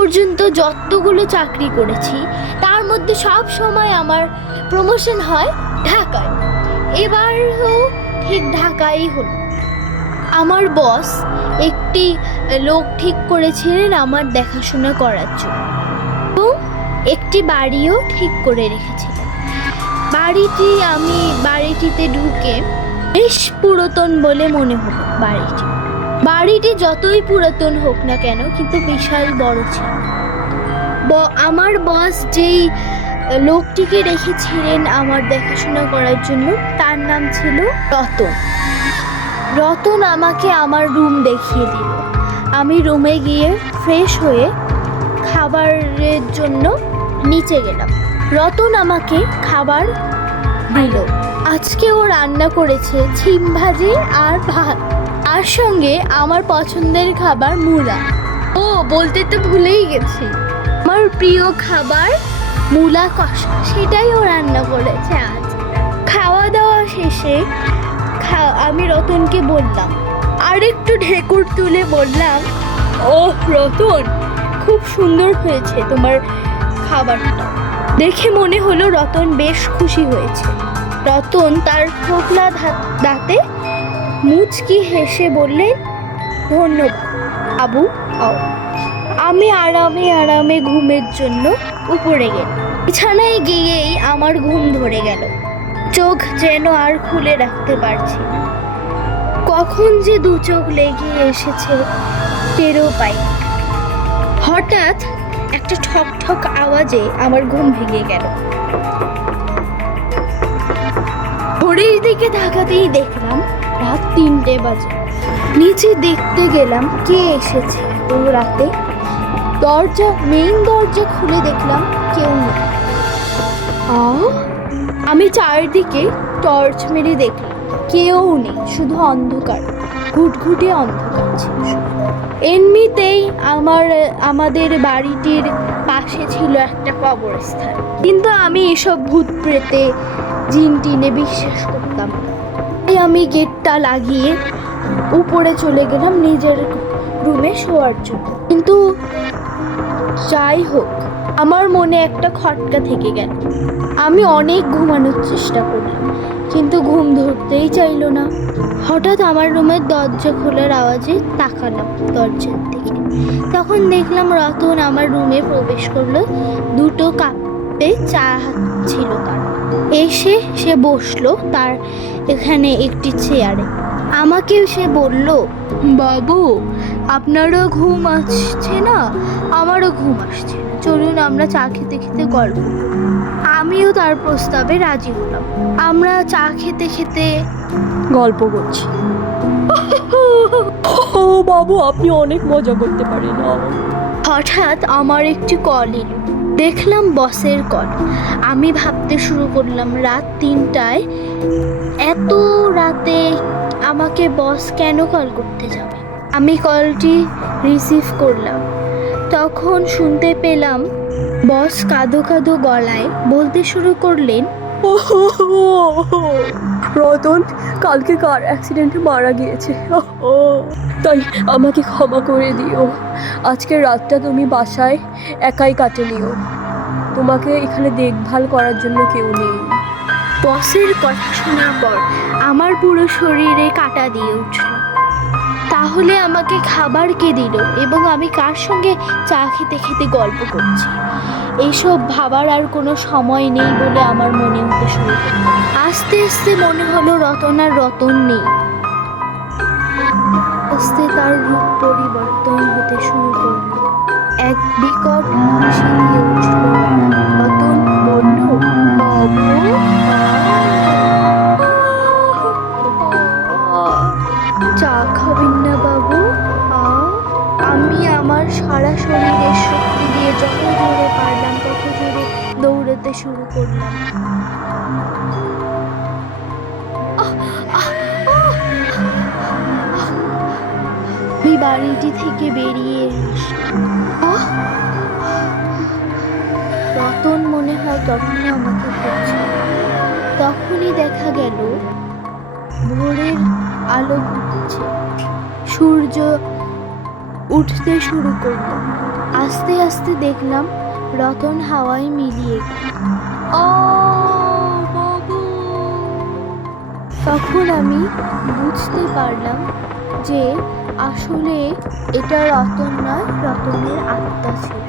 পর্যন্ত যতগুলো চাকরি করেছি তার মধ্যে সব সময় আমার প্রমোশন হয় ঢাকায়। এবারও ঠিক ঢাকাই হলো। আমার বস একটি লোক ঠিক করেছিলেন আমার দেখাশোনা করার জন্য এবং একটি বাড়িও ঠিক করে রেখেছিলেন। বাড়িটিতে ঢুকে বেশ পুরাতন বলে মনে হলো। বাড়িটি যতই পুরাতন হোক না কেন কিন্তু বিশাল বড় ছিল। আমার বস যেই লোকটিকে রেখেছিলেন আমার দেখাশোনা করার জন্য তার নাম ছিল রতন। রতন আমাকে আমার রুম দেখিয়ে দিল। আমি রুমে গিয়ে ফ্রেশ হয়ে খাবারের জন্য নিচে গেলাম। রতন আমাকে খাবার দিল। আজকে ও রান্না করেছে ছিম ভাজি আর ভাত, আর সঙ্গে আমার পছন্দের খাবার মূলা। ও বলতে তো ভুলেই গেছি, আমার প্রিয় খাবার মূলা কষা, সেটাই ও রান্না করেছে আজ। খাওয়া দাওয়া শেষে আমি রতনকে বললাম, আর একটু ঢেকুর তুলে বললাম, ও রতন, খুব সুন্দর হয়েছে তোমার খাবারটা। দেখে মনে হলো রতন বেশ খুশি হয়েছে। রতন তার ফোকলা দাঁতে মুচকি হেসে বললেন, ধন্যবাদ আবু। আমি আরামে ঘুমের জন্য উপরে গেলাম। বিছানায় গিয়েই আমার ঘুম ধরে গেল। চোখ যেন আর খুলে রাখতে পারছি না। কখন যে দু চোখ লেগে এসেছে টেরও পাই। হঠাৎ একটা ঠক ঠক আওয়াজে আমার ঘুম ভেঙে গেল। ঘড়ির দিকে তাকাতেই দেখলাম রাত 3টে বাজে। নিচে দেখতে গেলাম কে এসেছে ও রাতে। মেইন দরজা খুলে দেখলাম কেউ নেই। আমি চারদিকে টর্চ মেরে দেখলাম কেউ নেই, শুধু অন্ধকার, ঘুটঘুটে অন্ধকার ছিল। এমনিতেই আমাদের বাড়িটির পাশে ছিল একটা কবরস্থান, কিন্তু আমি এসব ভূত প্রেতে জিন টিনে বিশ্বাস করতাম না। তাই আমি গেটটা লাগিয়ে উপরে চলে গেলাম নিজের রুমে শোয়ার জন্য। কিন্তু যাই হোক, আমার মনে একটা খটকা থেকে গেল। আমি অনেক ঘুমানোর চেষ্টা করলাম, কিন্তু ঘুম ধরতেই চাইলো না। হঠাৎ আমার রুমের দরজা খোলার আওয়াজে তাকালাম দরজার দিকে। তখন দেখলাম রতন আমার রুমে প্রবেশ করলো। 2টো কাপে চা ছিল তার। এসে সে বসলো তার এখানে একটি চেয়ারে। আমাকে সে বলল, বাবু, আপনারও ঘুম আসছে না? আমারও ঘুম আসছে না, চলুন আমরা চা খেতে খেতে গল্প করি। আমিও তার প্রস্তাবে রাজি হলাম। আমরা চা খেতে খেতে গল্প করছি। ও বাবু, আপনি অনেক মজা করতে পারেন। হঠাৎ আমার একটি কল এলো। দেখলাম বসের কল। আমি ভাবতে শুরু করলাম রাত 3টায় এত রাতে আমাকে বস কেন কল করতে যাবে। আমি কলটি রিসিভ করলাম। তখন শুনতে পেলাম বস কাঁদো কাঁদো গলায় বলতে শুরু করলেন, রতন কালকে কার অ্যাক্সিডেন্টে মারা গিয়েছে। তাই আমাকে ক্ষমা করে দিও। আজকের রাতটা তুমি বাসায় একাই কাটে নিও। তোমাকে এখানে দেখভাল করার জন্য কেউ নেই। বসের কথা শোনার পর আমার পুরো শরীরে কাঁটা দিয়ে উঠল। তাহলে আমাকে খাবার কে দিল এবং আমি কার সঙ্গে চা খেতে খেতে গল্প করছি? এইসব ভাবার আর কোনো সময় নেই বলে আমার মনে হতে শুরু করল। আস্তে আস্তে মনে হলো রতন নেই। আস্তে তার রূপ পরিবর্তন হতে শুরু করল। এক বিকট হাসি দিয়ে উঠল। রতন বলল, বাবু, চা খাবেন না বাবু? আমি আমার সারা শরীরের শক্তি দিয়ে যত জোরে পারলাম তত জোরে দৌড়াতে শুরু করলাম। আমি বাড়িটি থেকে বেরিয়ে আসলাম। রতন মনে হয় তখনই আমাকে খুঁজছে। তখনই দেখা গেল ভোরের আলো ফুটছে, সূর্য উঠতে শুরু করলো। আস্তে আস্তে দেখলাম রতন হাওয়ায় মিলিয়ে গেল। ও বাবু! তখন আমি বুঝতে পারলাম যে আসলে এটা রতন নয়, রতনের আত্মা ছিল।